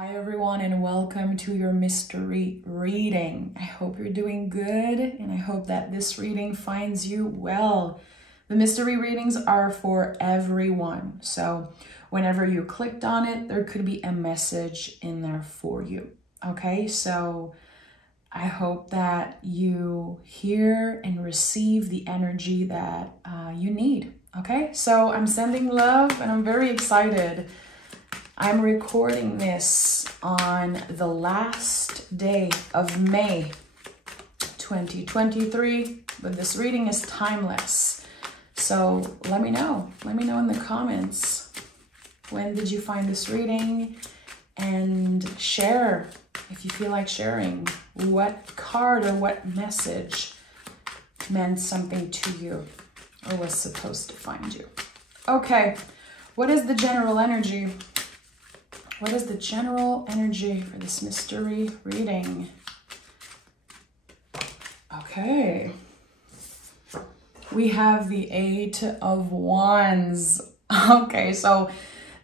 Hi everyone, and welcome to your mystery reading. I hope you're doing good, and I hope that this reading finds you well. The mystery readings are for everyone, so whenever you clicked on it, there could be a message in there for you. Okay, so I hope that you hear and receive the energy that you need. Okay, so I'm sending love and I'm very excited. I'm recording this on the last day of May 2023, but this reading is timeless. So let me know in the comments, when did you find this reading? And share, if you feel like sharing, what card or what message meant something to you or was supposed to find you. Okay, what is the general energy? What is the general energy for this mystery reading? Okay. We have the Eight of Wands. Okay, so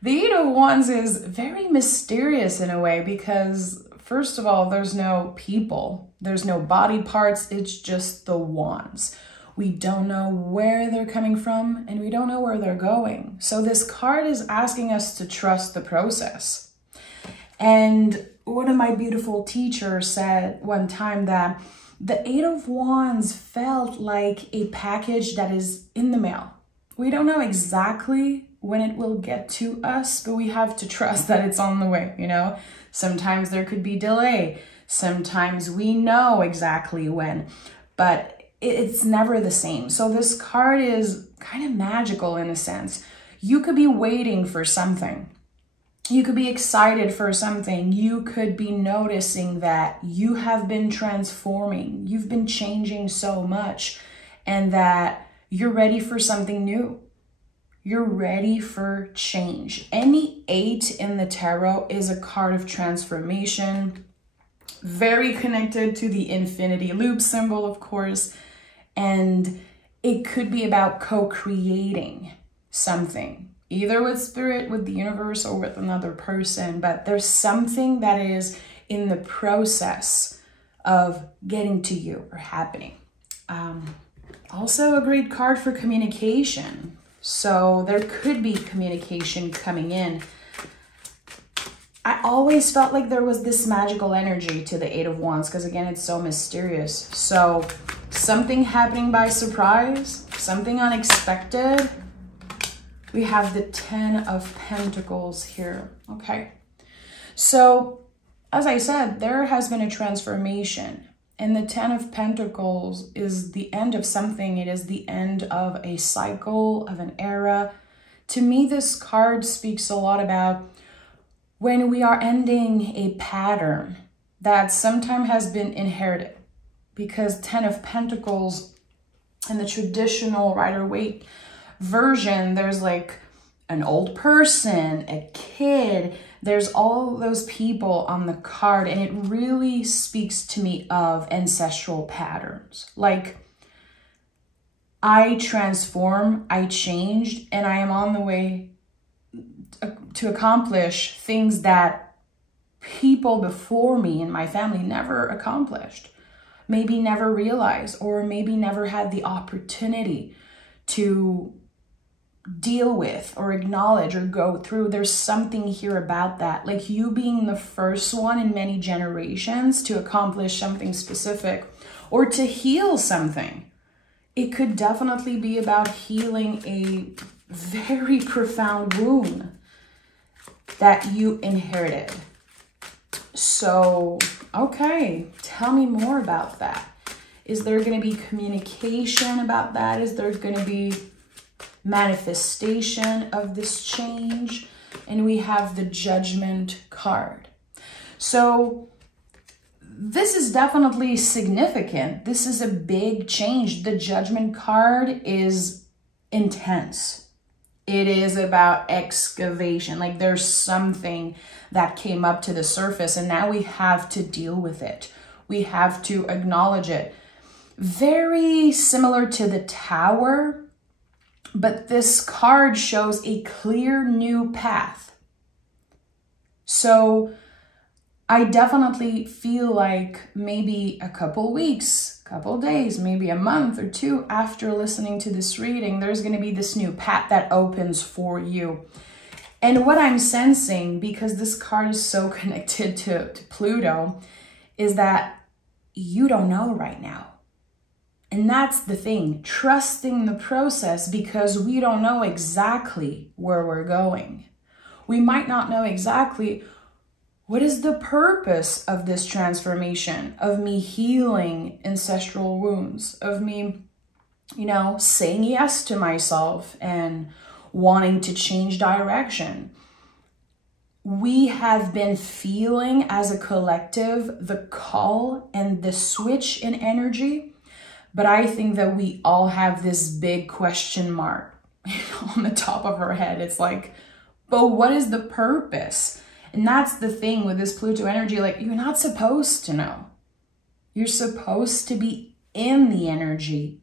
the Eight of Wands is very mysterious in a way because, first of all, there's no people. There's no body parts. It's just the wands. We don't know where they're coming from and we don't know where they're going. So this card is asking us to trust the process. And one of my beautiful teachers said one time that the Eight of Wands felt like a package that is in the mail. We don't know exactly when it will get to us, but we have to trust that it's on the way, you know? Sometimes there could be delay. Sometimes we know exactly when, but it's never the same. So this card is kind of magical in a sense. You could be waiting for something. You could be excited for something. You could be noticing that you have been transforming. You've been changing so much and that you're ready for something new. You're ready for change. Any 8 in the tarot is a card of transformation, very connected to the infinity loop symbol, of course. And it could be about co-creating something, either with spirit, with the universe, or with another person. But there's something that is in the process of getting to you or happening. Also a great card for communication. So there could be communication coming in. I always felt like there was this magical energy to the Eight of Wands because, again, it's so mysterious. So something happening by surprise, something unexpected. We have the 10 of Pentacles here. Okay. So as I said, there has been a transformation. And the 10 of Pentacles is the end of something. It is the end of a cycle, of an era. To me, this card speaks a lot about when we are ending a pattern that sometimes has been inherited. Because 10 of Pentacles in the traditional Rider-Waite version, there's like an old person, a kid, there's all those people on the card, and it really speaks to me of ancestral patterns. Like, I transform, I changed, and I am on the way to accomplish things that people before me in my family never accomplished, maybe never realized, or maybe never had the opportunity to deal with or acknowledge or go through. There's something here about that, like you being the first one in many generations to accomplish something specific or to heal something. It could definitely be about healing a very profound wound that you inherited. So, okay, tell me more about that. Is there going to be communication about that? Is there going to be manifestation of this change? And we have the Judgment card. So this is definitely significant. This is a big change. The Judgment card is intense. It is about excavation. Like there's something that came up to the surface and now we have to deal with it. We have to acknowledge it. Very similar to the Tower, but this card shows a clear new path. So I definitely feel like maybe a couple weeks, couple days, maybe a month or two after listening to this reading, there's going to be this new path that opens for you. And what I'm sensing, because this card is so connected to Pluto, is that you don't know right now. And that's the thing, trusting the process, because we don't know exactly where we're going. We might not know exactly what is the purpose of this transformation, of me healing ancestral wounds, of me, you know, saying yes to myself and wanting to change direction. We have been feeling as a collective the call and the switch in energy, but I think that we all have this big question mark on the top of our head. It's like, but what is the purpose? And that's the thing with this Pluto energy, like, you're not supposed to know. You're supposed to be in the energy.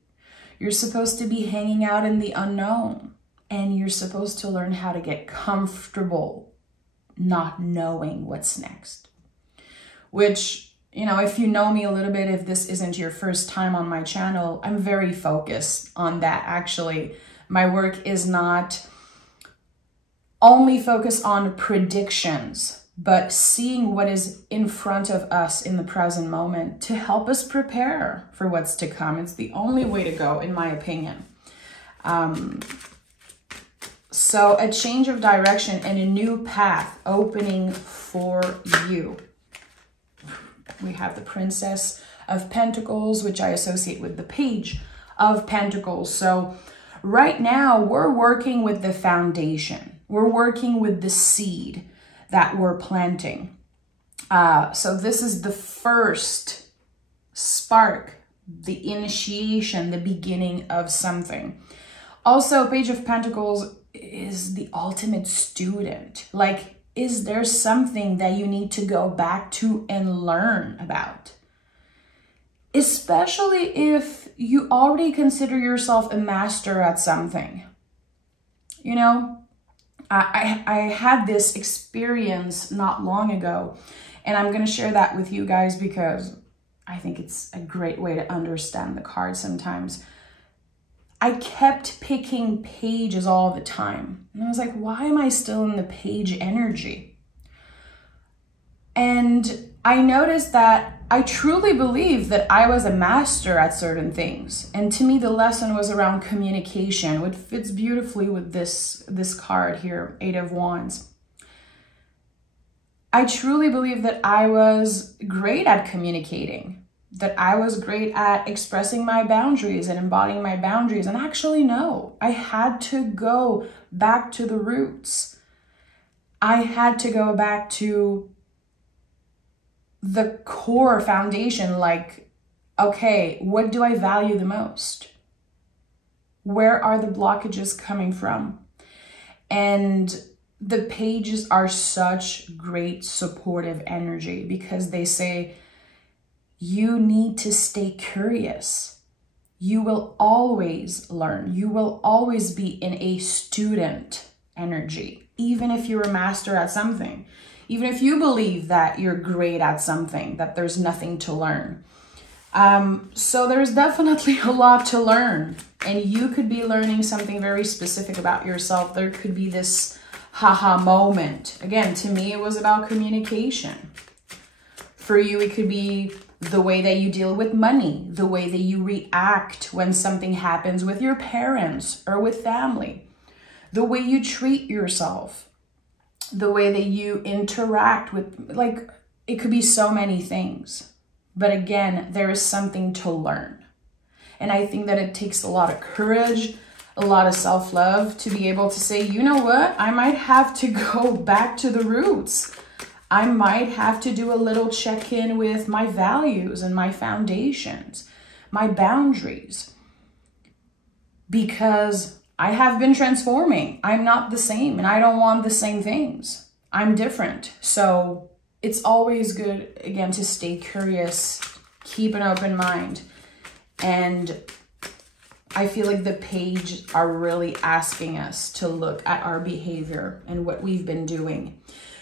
You're supposed to be hanging out in the unknown. And you're supposed to learn how to get comfortable not knowing what's next. Which, you know, if you know me a little bit, if this isn't your first time on my channel, I'm very focused on that, actually. My work is not only focused on predictions, but seeing what is in front of us in the present moment to help us prepare for what's to come. It's the only way to go, in my opinion. So a change of direction and a new path opening for you. We have the Princess of Pentacles, which I associate with the Page of Pentacles. So right now we're working with the foundation. We're working with the seed that we're planting. So this is the first spark, the initiation, the beginning of something. Also, Page of Pentacles is the ultimate student. Like, is there something that you need to go back to and learn about? Especially if you already consider yourself a master at something. You know, I had this experience not long ago, and I'm going to share that with you guys because I think it's a great way to understand the card sometimes. I kept picking pages all the time. And I was like, why am I still in the page energy? And I noticed that I truly believe that I was a master at certain things. And to me, the lesson was around communication, which fits beautifully with this card here, Eight of Wands. I truly believe that I was great at communicating, that I was great at expressing my boundaries and embodying my boundaries. And actually, no, I had to go back to the roots. I had to go back to the core foundation, like, okay, what do I value the most? Where are the blockages coming from? And the pages are such great supportive energy because they say, you need to stay curious. You will always learn. You will always be in a student energy, even if you're a master at something. Even if you believe that you're great at something, that there's nothing to learn. So there's definitely a lot to learn. And you could be learning something very specific about yourself. There could be this haha moment. Again, to me, it was about communication. For you, it could be the way that you deal with money, the way that you react when something happens with your parents or with family, the way you treat yourself, the way that you interact with, like, it could be so many things. But again, there is something to learn. And I think that it takes a lot of courage, a lot of self-love to be able to say, you know what, I might have to go back to the roots. I might have to do a little check-in with my values and my foundations, my boundaries, because I have been transforming. I'm not the same and I don't want the same things. I'm different. So it's always good, again, to stay curious, keep an open mind. And I feel like the pages are really asking us to look at our behavior and what we've been doing.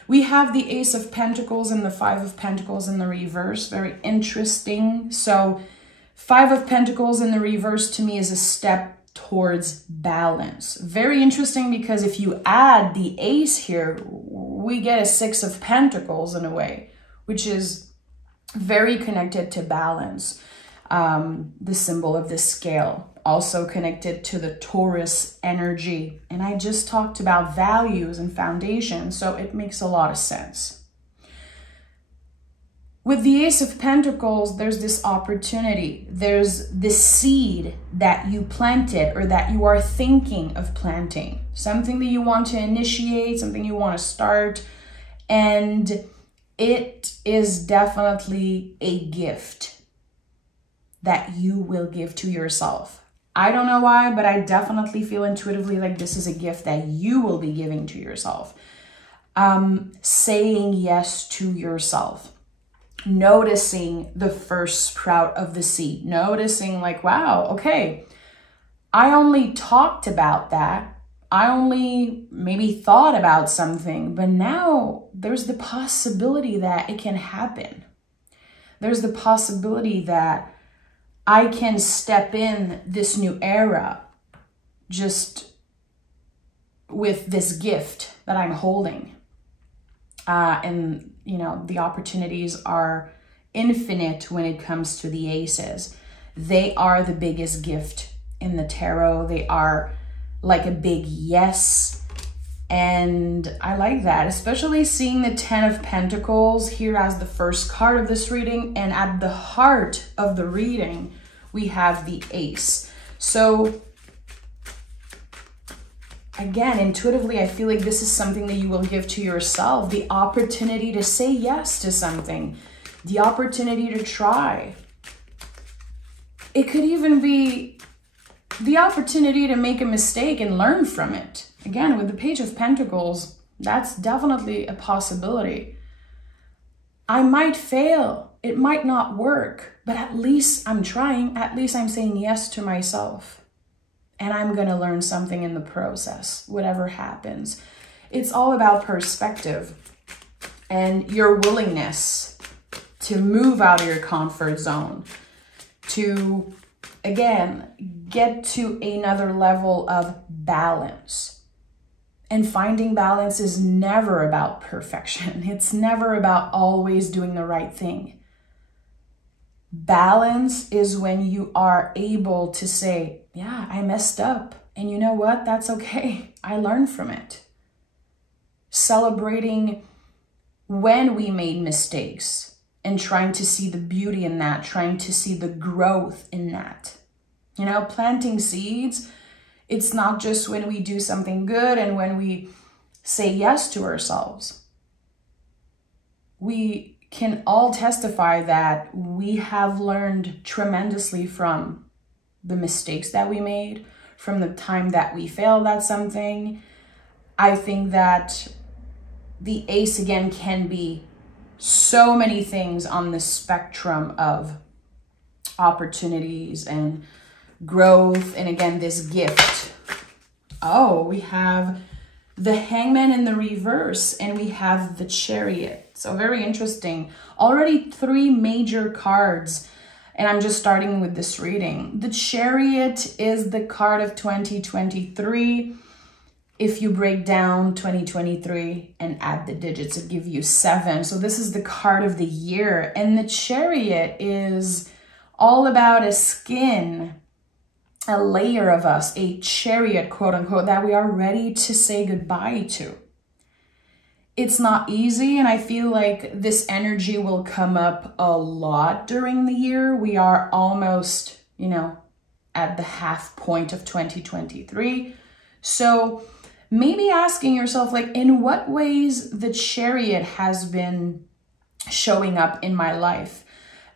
We have the Ace of Pentacles and the Five of Pentacles in the reverse. Very interesting. So 5 of Pentacles in the reverse to me is a step towards balance. Very interesting, because if you add the Ace here, we get a 6 of Pentacles in a way, which is very connected to balance. The symbol of the scale, also connected to the Taurus energy. And I just talked about values and foundation, so it makes a lot of sense. With the Ace of Pentacles, there's this opportunity. There's this seed that you planted or that you are thinking of planting. Something that you want to initiate, something you want to start. And it is definitely a gift that you will give to yourself. I don't know why, but I definitely feel intuitively like this is a gift that you will be giving to yourself. Saying yes to yourself. Noticing the first sprout of the seed. Noticing like, wow, okay, I only talked about that. I only maybe thought about something, but now there's the possibility that it can happen. There's the possibility that I can step in this new era just with this gift that I'm holding. And, you know, the opportunities are infinite when it comes to the aces. They are the biggest gift in the tarot. They are like a big yes. And I like that, especially seeing the 10 of Pentacles here as the first card of this reading. And at the heart of the reading, we have the Ace. So again, intuitively, I feel like this is something that you will give to yourself. The opportunity to say yes to something. The opportunity to try. It could even be the opportunity to make a mistake and learn from it. Again, with the Page of Pentacles, that's definitely a possibility. I might fail. It might not work, but at least I'm trying. At least I'm saying yes to myself. And I'm going to learn something in the process, whatever happens. It's all about perspective and your willingness to move out of your comfort zone, to, again, get to another level of balance. And finding balance is never about perfection. It's never about always doing the right thing. Balance is when you are able to say, yeah, I messed up. And you know what? That's okay. I learned from it. Celebrating when we made mistakes and trying to see the beauty in that, trying to see the growth in that. You know, planting seeds, it's not just when we do something good and when we say yes to ourselves. We can all testify that we have learned tremendously from the mistakes that we made, from the time that we failed at something. I think that the Ace, again, can be so many things on the spectrum of opportunities and growth. And again, this gift. Oh, we have the Hangman in the reverse and we have the Chariot. So very interesting. Already 3 major cards. And I'm just starting with this reading. The Chariot is the card of 2023. If you break down 2023 and add the digits, it gives you 7. So this is the card of the year. And the Chariot is all about a skin, a layer of us, a chariot, quote unquote, that we are ready to say goodbye to. It's not easy, and I feel like this energy will come up a lot during the year. We are almost, you know, at the half point of 2023. So maybe asking yourself, like, in what ways the Chariot has been showing up in my life.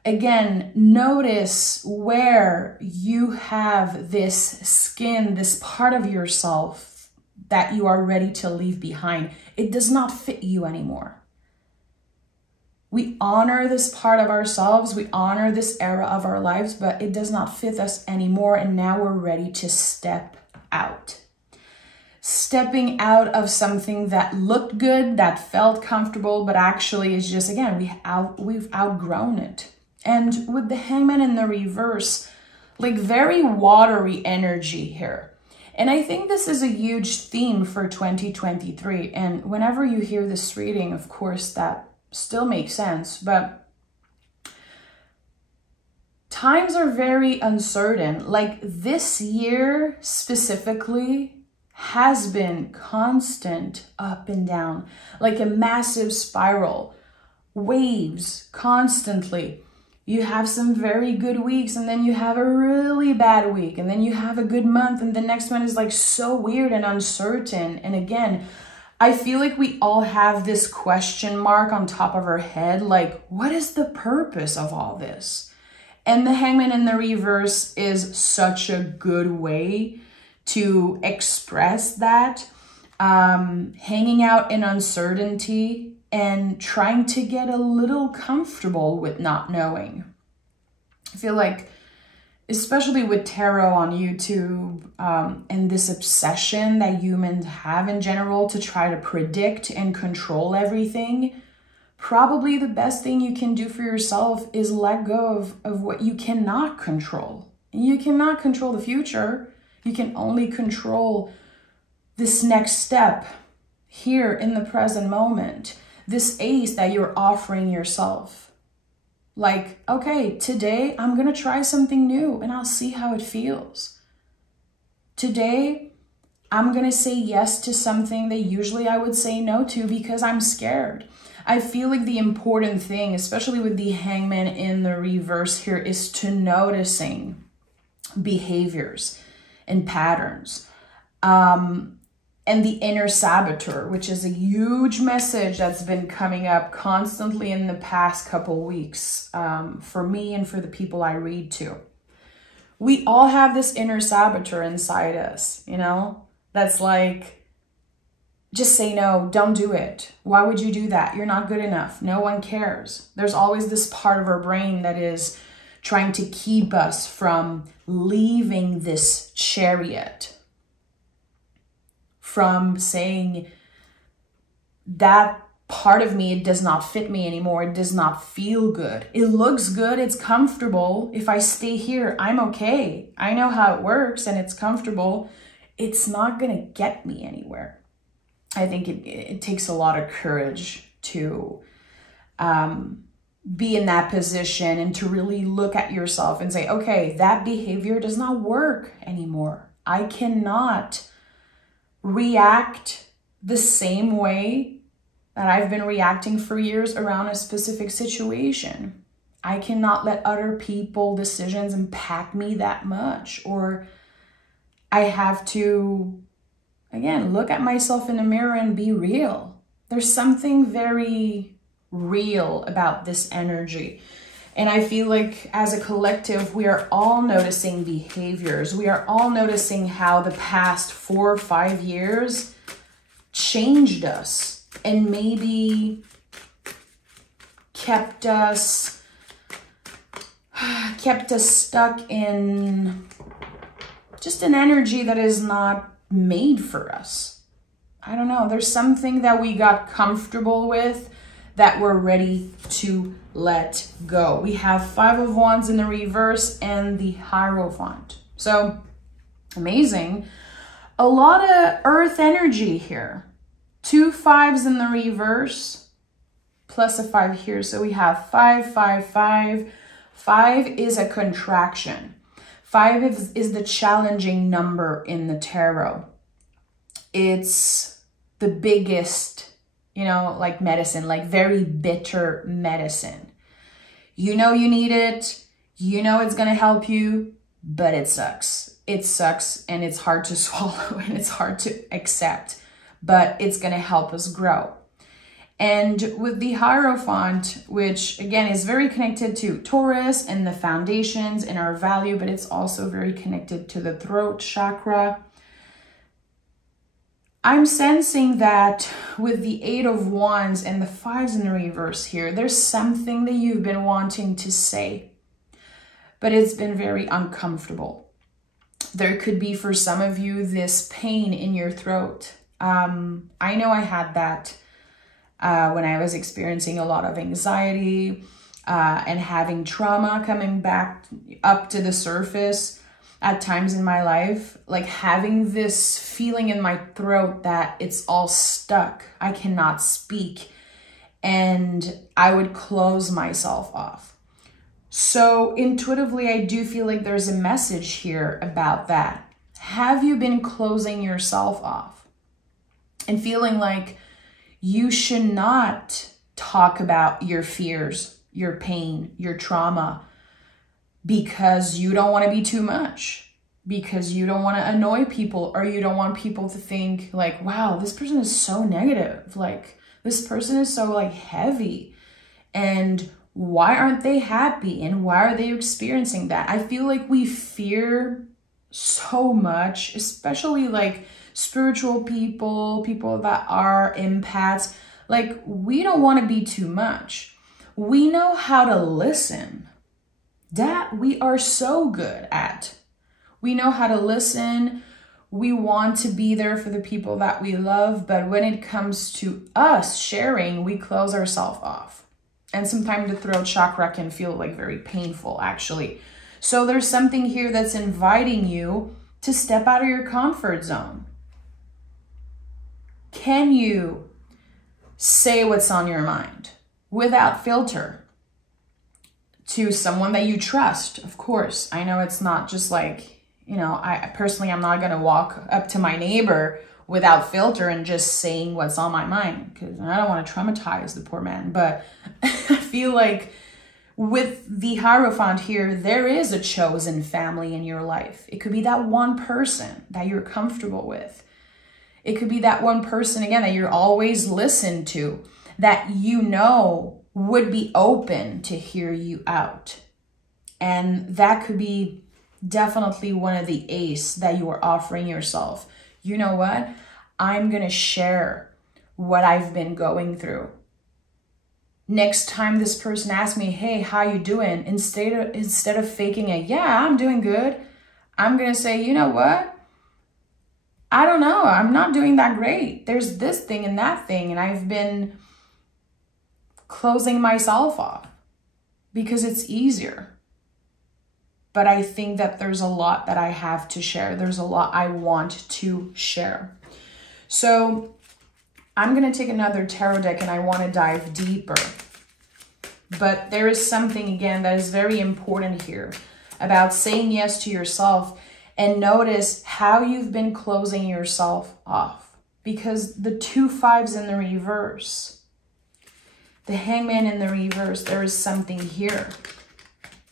Again, notice where you have this skin, this part of yourself that you are ready to leave behind. It does not fit you anymore. We honor this part of ourselves. We honor this era of our lives, but it does not fit us anymore. And now we're ready to step out. stepping out of something that looked good, that felt comfortable, but actually is just, again, we've outgrown it. And with the Hangman in the reverse, like very watery energy here. And I think this is a huge theme for 2023. And whenever you hear this reading, of course, that still makes sense. But times are very uncertain. Like this year specifically has been constant up and down, like a massive spiral, waves constantly. You have some very good weeks, and then you have a really bad week, and then you have a good month, and the next one is like so weird and uncertain. And again, I feel like we all have this question mark on top of our head, like, what is the purpose of all this? And the Hangman in the reverse is such a good way to express that, hanging out in uncertainty and trying to get a little comfortable with not knowing. I feel like, especially with tarot on YouTube, and this obsession that humans have in general to try to predict and control everything, probably the best thing you can do for yourself is let go of what you cannot control. And you cannot control the future. You can only control this next step here in the present moment. This ace that you're offering yourself. Like, okay, today I'm going to try something new and I'll see how it feels. Today, I'm going to say yes to something that usually I would say no to because I'm scared. I feel like the important thing, especially with the Hangman in the reverse here, is to noticing behaviors and patterns. And the inner saboteur, which is a huge message that's been coming up constantly in the past couple weeks, for me and for the people I read to. We all have this inner saboteur inside us, you know, that's like, just say no, don't do it. Why would you do that? You're not good enough. No one cares. There's always this part of our brain that is trying to keep us from leaving this chariot, from saying that part of me, it does not fit me anymore. It does not feel good. It looks good. It's comfortable. If I stay here, I'm okay. I know how it works and it's comfortable. It's not going to get me anywhere. I think it takes a lot of courage to be in that position and to really look at yourself and say, okay, that behavior does not work anymore. I cannot react the same way that I've been reacting for years around a specific situation. I cannot let other people's decisions impact me that much. Or I have to, again, look at myself in the mirror and be real. There's something very real about this energy. And I feel like as a collective, we are all noticing behaviors. We are all noticing how the past 4 or 5 years changed us and maybe kept us stuck in just an energy that is not made for us. I don't know. There's something that we got comfortable with that we're ready to let go. We have 5 of Wands in the reverse and the Hierophant. So amazing. A lot of earth energy here. 2 5s in the reverse plus a 5 here. So we have 5, 5, 5. 5 is a contraction. 5 is the challenging number in the tarot. It's the biggest, you know, like medicine, like very bitter medicine. You know you need it. You know it's going to help you, but it sucks. It sucks and it's hard to swallow and it's hard to accept, but it's going to help us grow. And with the Hierophant, which again is very connected to Taurus and the foundations and our value, but it's also very connected to the throat chakra. I'm sensing that with the 8 of Wands and the 5s in the reverse here, there's something that you've been wanting to say, but it's been very uncomfortable. There could be, for some of you, this pain in your throat. I know I had that when I was experiencing a lot of anxiety and having trauma coming back up to the surface at times in my life, like having this feeling in my throat that it's all stuck. I cannot speak. And I would close myself off. So intuitively, I do feel like there's a message here about that. Have you been closing yourself off and feeling like you should not talk about your fears, your pain, your trauma, because you don't want to be too much, because you don't want to annoy people, or you don't want people to think like, wow, this person is so negative. Like, this person is so like heavy, and why aren't they happy? And why are they experiencing that? I feel like we fear so much, especially like spiritual people, people that are empaths. Like, we don't want to be too much. We know how to listen. That we are so good at. We know how to listen. We want to be there for the people that we love. But when it comes to us sharing, we close ourselves off. And sometimes the throat chakra can feel like very painful, actually. So there's something here that's inviting you to step out of your comfort zone. Can you say what's on your mind without filter? To someone that you trust, of course. I know it's not just like, you know, I personally, I'm not going to walk up to my neighbor without filter and just saying what's on my mind, because I don't want to traumatize the poor man. But I feel like with the Hierophant here, there is a chosen family in your life. It could be that one person that you're comfortable with. It could be that one person, again, that you're always listened to, that you know would be open to hear you out. And that could be definitely one of the ace that you are offering yourself. You know what? I'm going to share what I've been going through. Next time this person asks me, hey, how you doing? Instead of faking it, yeah, I'm doing good, I'm going to say, you know what? I don't know. I'm not doing that great. There's this thing and that thing. And I've been closing myself off because it's easier. But I think that there's a lot that I have to share. There's a lot I want to share. So I'm going to take another tarot deck and I want to dive deeper. But there is something, again, that is very important here about saying yes to yourself, and notice how you've been closing yourself off. Because the 2 5s in the reverse, the Hangman in the reverse, there is something here.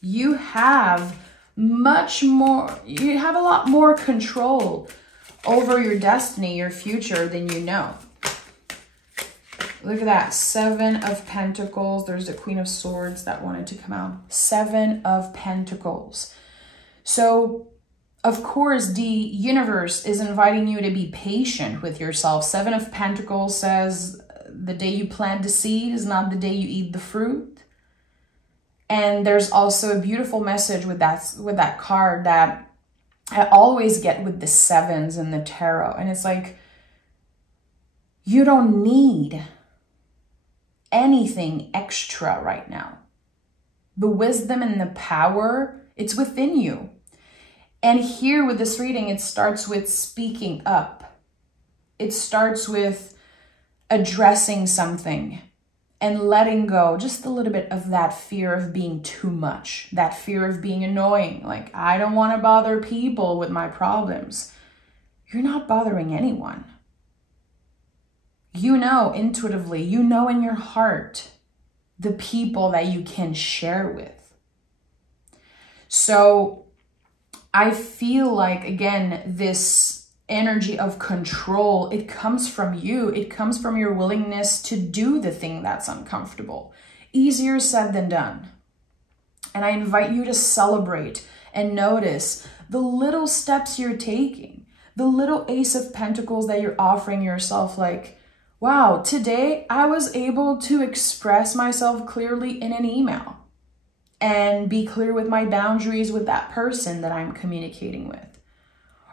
You have much more, you have a lot more control over your destiny, your future, than you know. Look at that, 7 of Pentacles. There's the Queen of Swords that wanted to come out. 7 of Pentacles. So, of course, the universe is inviting you to be patient with yourself. 7 of Pentacles says the day you plant the seed is not the day you eat the fruit. And there's also a beautiful message with that card that I always get with the 7s in the tarot. And it's like, you don't need anything extra right now. The wisdom and the power, it's within you. And here with this reading, it starts with speaking up. It starts with addressing something and letting go just a little bit of that fear of being too much, that fear of being annoying. Like, I don't want to bother people with my problems. You're not bothering anyone. You know intuitively, you know in your heart, the people that you can share with. So I feel like, again, this energy of control, it comes from you. It comes from your willingness to do the thing that's uncomfortable. Easier said than done. And I invite you to celebrate and notice the little steps you're taking, the little Ace of Pentacles that you're offering yourself. Like, wow, today I was able to express myself clearly in an email and be clear with my boundaries with that person that I'm communicating with.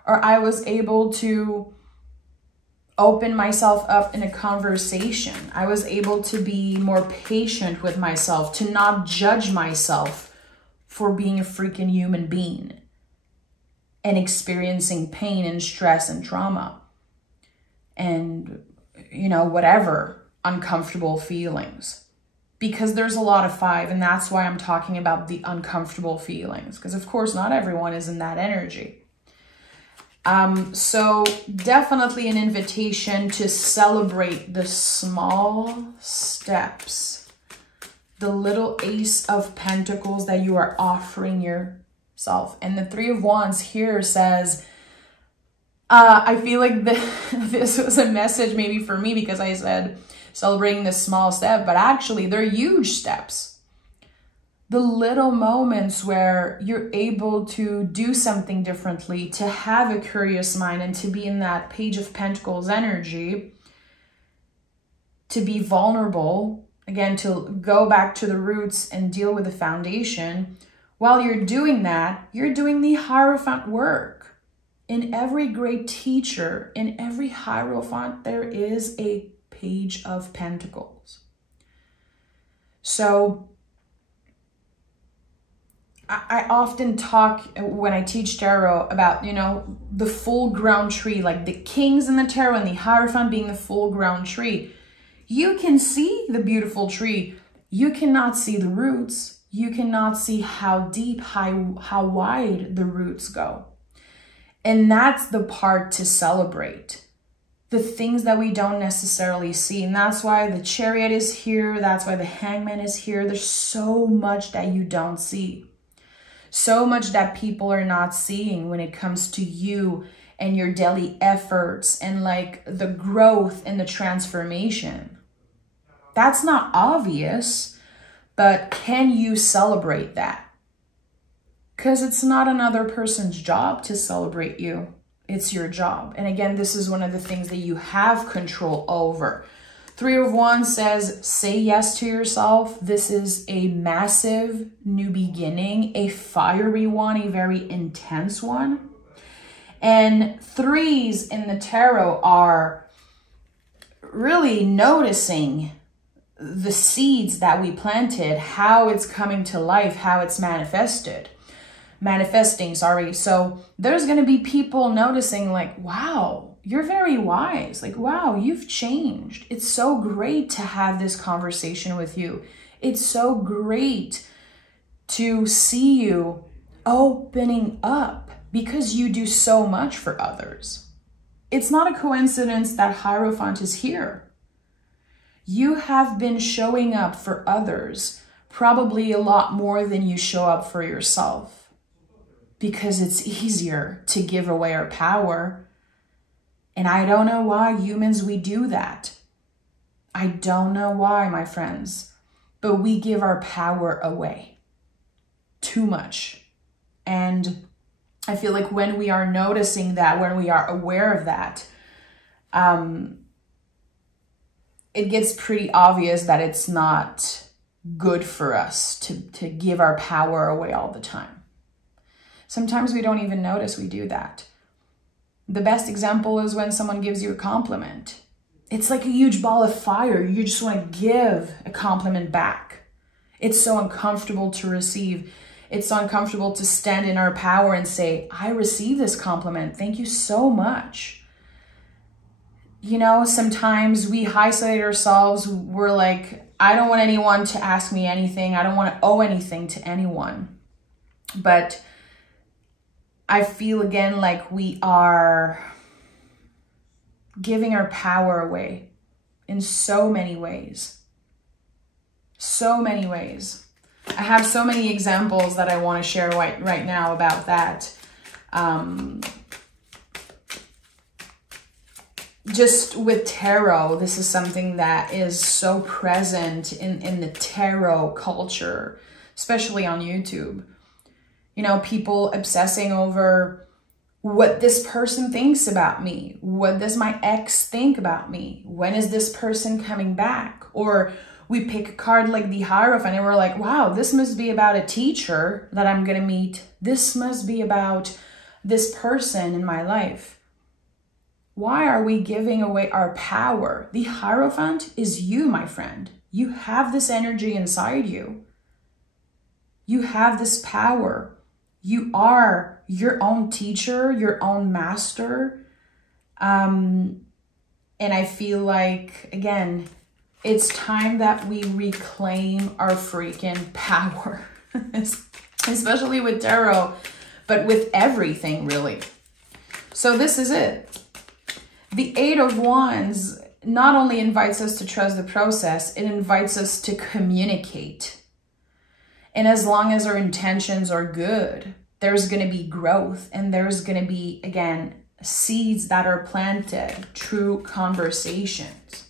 or I was able to open myself up in a conversation. I was able to be more patient with myself, to not judge myself for being a freaking human being and experiencing pain and stress and trauma and, you know, whatever uncomfortable feelings. Because there's a lot of 5, and that's why I'm talking about the uncomfortable feelings. Because of course, not everyone is in that energy. So definitely an invitation to celebrate the small steps, the little Ace of Pentacles that you are offering yourself. And the 3 of Wands here says, I feel like this was a message maybe for me because I said celebrating this small step, but actually they're huge steps. The little moments where you're able to do something differently, to have a curious mind and to be in that Page of Pentacles energy, to be vulnerable, again, to go back to the roots and deal with the foundation. While you're doing that, you're doing the Hierophant work. In every great teacher, in every Hierophant, there is a Page of Pentacles. So I often talk when I teach tarot about, you know, the full grown tree, like the kings in the tarot and the Hierophant being the full grown tree. You can see the beautiful tree. You cannot see the roots. You cannot see how deep, how wide the roots go. And that's the part to celebrate. The things that we don't necessarily see. And that's why the Chariot is here. That's why the Hangman is here. There's so much that you don't see. So much that people are not seeing when it comes to you and your daily efforts and like the growth and the transformation. That's not obvious, but can you celebrate that? Because it's not another person's job to celebrate you. It's your job. And again, this is one of the things that you have control over. 3 of Wands says, say yes to yourself. This is a massive new beginning, a fiery one, a very intense one. And 3s in the tarot are really noticing the seeds that we planted, how it's coming to life, how it's manifesting, sorry. So there's going to be people noticing like, wow, you're very wise. Like, wow, you've changed. It's so great to have this conversation with you. It's so great to see you opening up because you do so much for others. It's not a coincidence that Hierophant is here. You have been showing up for others probably a lot more than you show up for yourself because it's easier to give away our power. And I don't know why humans, we do that. I don't know why, my friends, but we give our power away too much. And I feel like when we are noticing that, when we are aware of that, it gets pretty obvious that it's not good for us to give our power away all the time. Sometimes we don't even notice we do that. The best example is when someone gives you a compliment. It's like a huge ball of fire. You just want to give a compliment back. It's so uncomfortable to receive. It's so uncomfortable to stand in our power and say, I received this compliment. Thank you so much. You know, sometimes we isolate ourselves. We're like, I don't want anyone to ask me anything. I don't want to owe anything to anyone. But I feel again like we are giving our power away in so many ways. So many ways. I have so many examples that I want to share right now about that. Just with tarot, this is something that is so present in the tarot culture, especially on YouTube. You know, people obsessing over what this person thinks about me. What does my ex think about me? When is this person coming back? Or we pick a card like the Hierophant and we're like, wow, this must be about a teacher that I'm going to meet. This must be about this person in my life? Why are we giving away our power? The Hierophant is you, my friend. You have this energy inside you. You have this power. You are your own teacher, your own master. And I feel like, again, it's time that we reclaim our freaking power, especially with tarot, but with everything, really. So this is it. The Eight of Wands not only invites us to trust the process, it invites us to communicate. And as long as our intentions are good, there's going to be growth, and there's going to be, again, seeds that are planted through conversations.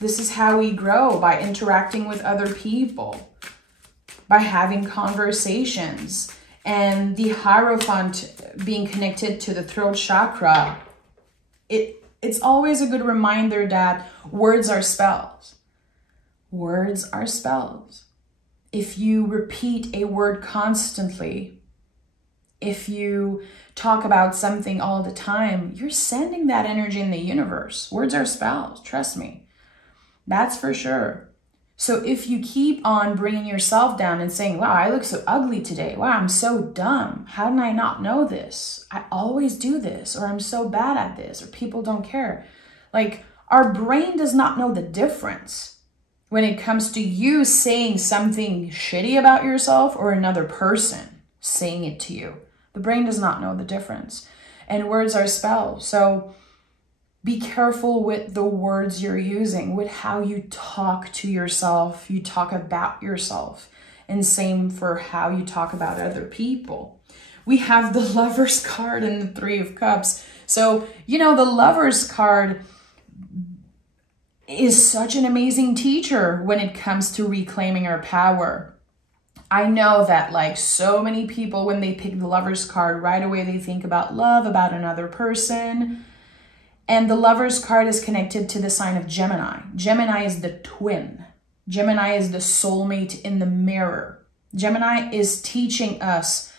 This is how we grow, by interacting with other people, by having conversations. And the Hierophant being connected to the throat chakra, it's always a good reminder that words are spells. Words are spells. If you repeat a word constantly, if you talk about something all the time, you're sending that energy in the universe. Words are spells, trust me. That's for sure. So if you keep on bringing yourself down and saying, wow, I look so ugly today. Wow, I'm so dumb. How did I not know this? I always do this, or I'm so bad at this, or people don't care. Like, our brain does not know the difference when it comes to you saying something shitty about yourself or another person saying it to you. The brain does not know the difference. And words are spells. So be careful with the words you're using, with how you talk to yourself, you talk about yourself, and same for how you talk about other people. We have the Lovers card and the Three of Cups. So, you know, the Lovers card is such an amazing teacher when it comes to reclaiming our power. I know that, like, so many people, when they pick the Lovers card, right away they think about love, about another person. And the Lovers card is connected to the sign of Gemini. Gemini is the twin. Gemini is the soulmate in the mirror. Gemini is teaching us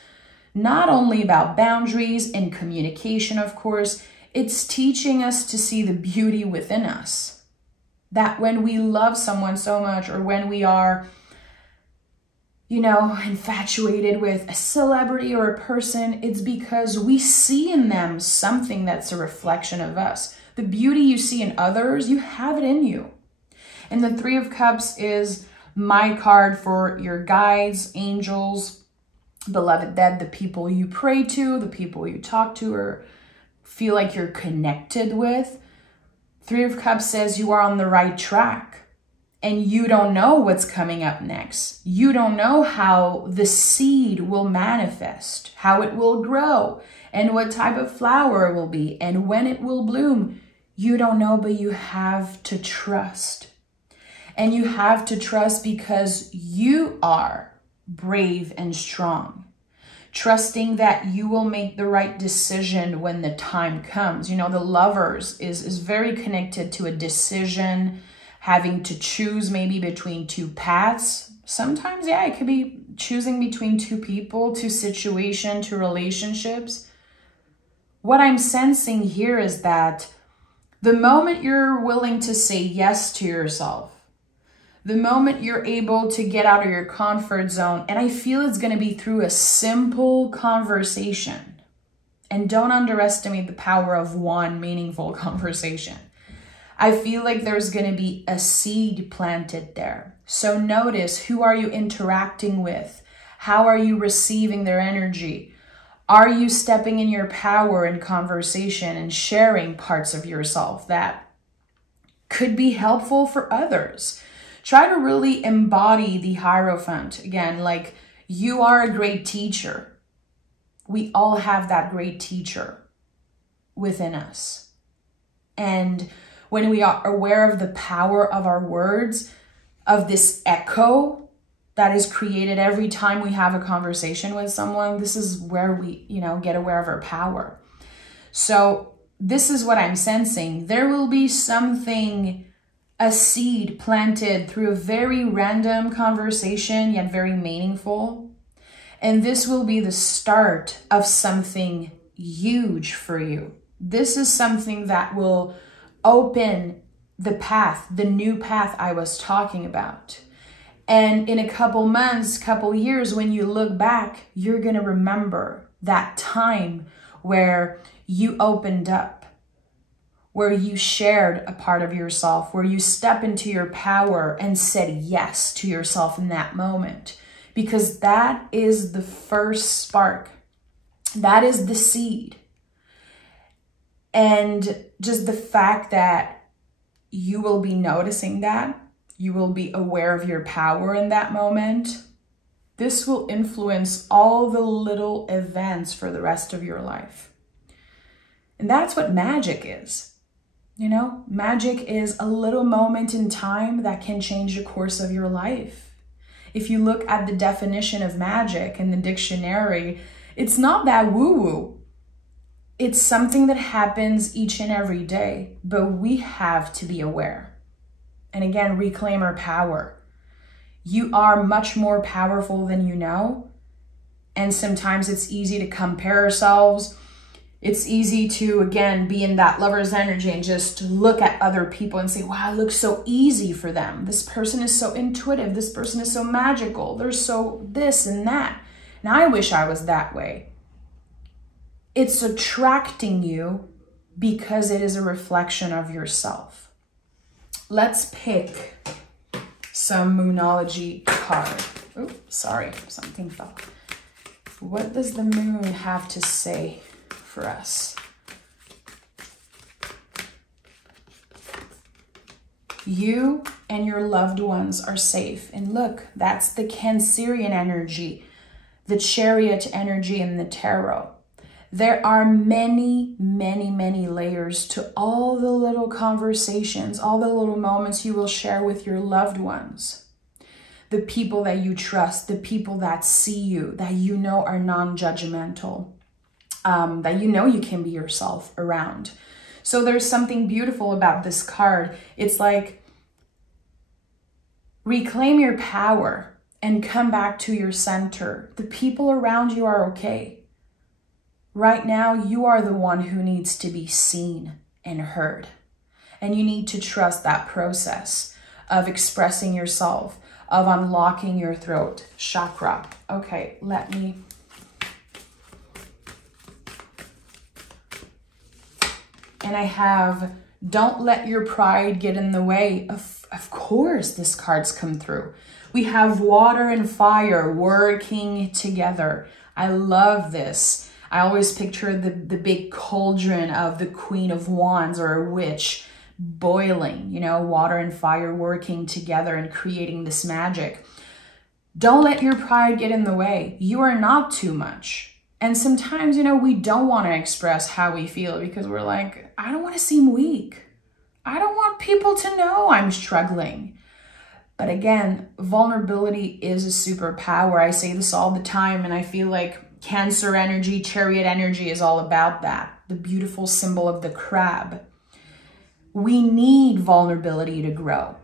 not only about boundaries and communication, of course, it's teaching us to see the beauty within us. That when we love someone so much, or when we are, you know, infatuated with a celebrity or a person, it's because we see in them something that's a reflection of us. The beauty you see in others, you have it in you. And the Three of Cups is my card for your guides, angels, beloved dead, the people you pray to, the people you talk to or feel like you're connected with. Three of Cups says you are on the right track. And you don't know what's coming up next. You don't know how the seed will manifest, how it will grow, and what type of flower it will be, and when it will bloom. You don't know, but you have to trust. And you have to trust because you are brave and strong. Trusting that you will make the right decision when the time comes. You know, the Lovers is very connected to a decision, having to choose maybe between two paths. Sometimes, yeah, it could be choosing between two people, two situations, two relationships. What I'm sensing here is that the moment you're willing to say yes to yourself, the moment you're able to get out of your comfort zone, and I feel it's going to be through a simple conversation. And don't underestimate the power of one meaningful conversation. I feel like there's going to be a seed planted there. So notice, who are you interacting with? How are you receiving their energy? Are you stepping in your power in conversation and sharing parts of yourself that could be helpful for others? Try to really embody the Hierophant. Again, like, you are a great teacher. We all have that great teacher within us. And when we are aware of the power of our words, of this echo that is created every time we have a conversation with someone, this is where we, you know, get aware of our power. So this is what I'm sensing. There will be something, a seed planted through a very random conversation, yet very meaningful. And this will be the start of something huge for you. This is something that will open the path, the new path I was talking about. And in a couple months, couple years, when you look back, you're going to remember that time where you opened up, where you shared a part of yourself, where you step into your power and said yes to yourself in that moment. Because that is the first spark. That is the seed. And just the fact that you will be noticing that, you will be aware of your power in that moment, this will influence all the little events for the rest of your life. And that's what magic is. You know, magic is a little moment in time that can change the course of your life. If you look at the definition of magic in the dictionary, it's not that woo-woo. It's something that happens each and every day, but we have to be aware. And again, reclaim our power. You are much more powerful than you know. And sometimes it's easy to compare ourselves. It's easy to, again, be in that lover's energy and just look at other people and say, wow, it looks so easy for them. This person is so intuitive. This person is so magical. They're so this and that. And I wish I was that way. It's attracting you because it is a reflection of yourself. Let's pick some Moonology card. Oh, sorry, something fell. What does the moon have to say for us? You and your loved ones are safe. And look, that's the Cancerian energy, the Chariot energy in the tarot. There are many, many, many layers to all the little conversations, all the little moments you will share with your loved ones. The people that you trust, the people that see you, that you know are non-judgmental, that you know you can be yourself around. So there's something beautiful about this card. It's like, reclaim your power and come back to your center. The people around you are okay. Right now, you are the one who needs to be seen and heard. And you need to trust that process of expressing yourself, of unlocking your throat chakra. Okay, let me... And I have, don't let your pride get in the way. Of course, this card's come through. We have water and fire working together. I love this. I always picture the big cauldron of the Queen of Wands or a witch boiling, you know, water and fire working together and creating this magic. Don't let your pride get in the way. You are not too much. And sometimes, you know, we don't want to express how we feel because we're like, I don't want to seem weak. I don't want people to know I'm struggling. But again, vulnerability is a superpower. I say this all the time, and I feel like Cancer energy, Chariot energy is all about that. The beautiful symbol of the crab. We need vulnerability to grow.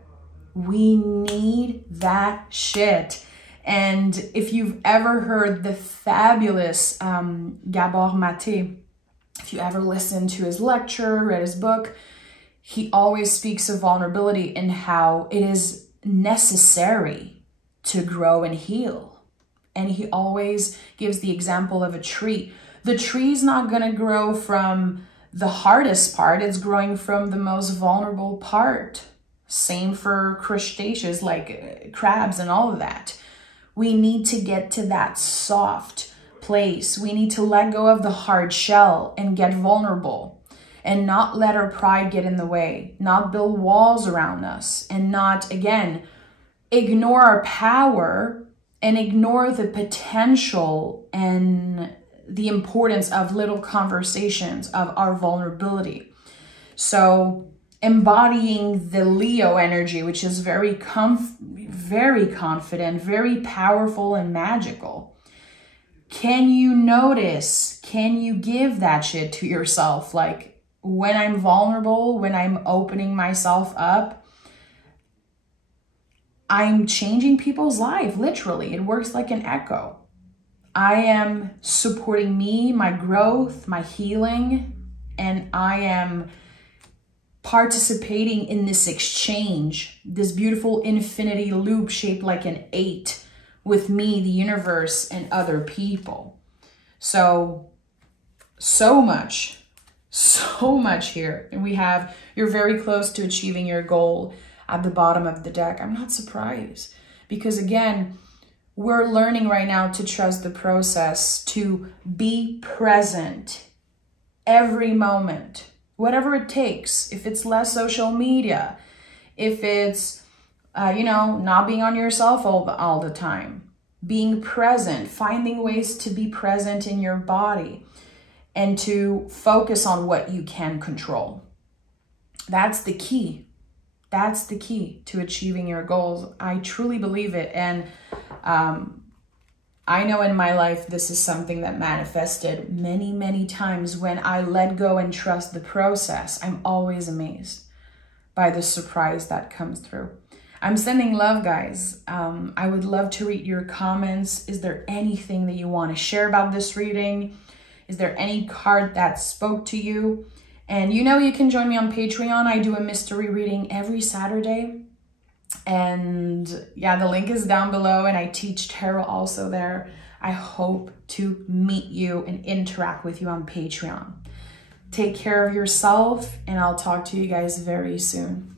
We need that shit. And if you've ever heard the fabulous Gabor Maté, if you ever listened to his lecture, read his book, he always speaks of vulnerability and how it is necessary to grow and heal. And he always gives the example of a tree. The tree's not going to grow from the hardest part. It's growing from the most vulnerable part. Same for crustaceans like crabs and all of that. We need to get to that soft place. We need to let go of the hard shell and get vulnerable and not let our pride get in the way, not build walls around us, and not, again, ignore our power and ignore the potential and the importance of little conversations, of our vulnerability. So embodying the Leo energy, which is very confident, very powerful and magical. Can you notice, can you give that shit to yourself? Like, when I'm vulnerable, when I'm opening myself up, I'm changing people's life, literally. It works like an echo. I am supporting me, my growth, my healing, and I am participating in this exchange, this beautiful infinity loop shaped like an 8 with me, the universe, and other people. So much here. And we have, you're very close to achieving your goal at the bottom of the deck. I'm not surprised because again, we're learning right now to trust the process, to be present every moment, whatever it takes. If it's less social media, if it's, not being on your cell phone all the time, being present, finding ways to be present in your body and to focus on what you can control. That's the key. That's the key to achieving your goals. I truly believe it. And I know in my life, this is something that manifested many, many times when I let go and trust the process. I'm always amazed by the surprise that comes through. I'm sending love, guys. I would love to read your comments. Is there anything that you want to share about this reading? Is there any card that spoke to you? And you can join me on Patreon. I do a mystery reading every Saturday. And yeah, the link is down below and I teach tarot also there. I hope to meet you and interact with you on Patreon. Take care of yourself and I'll talk to you guys very soon.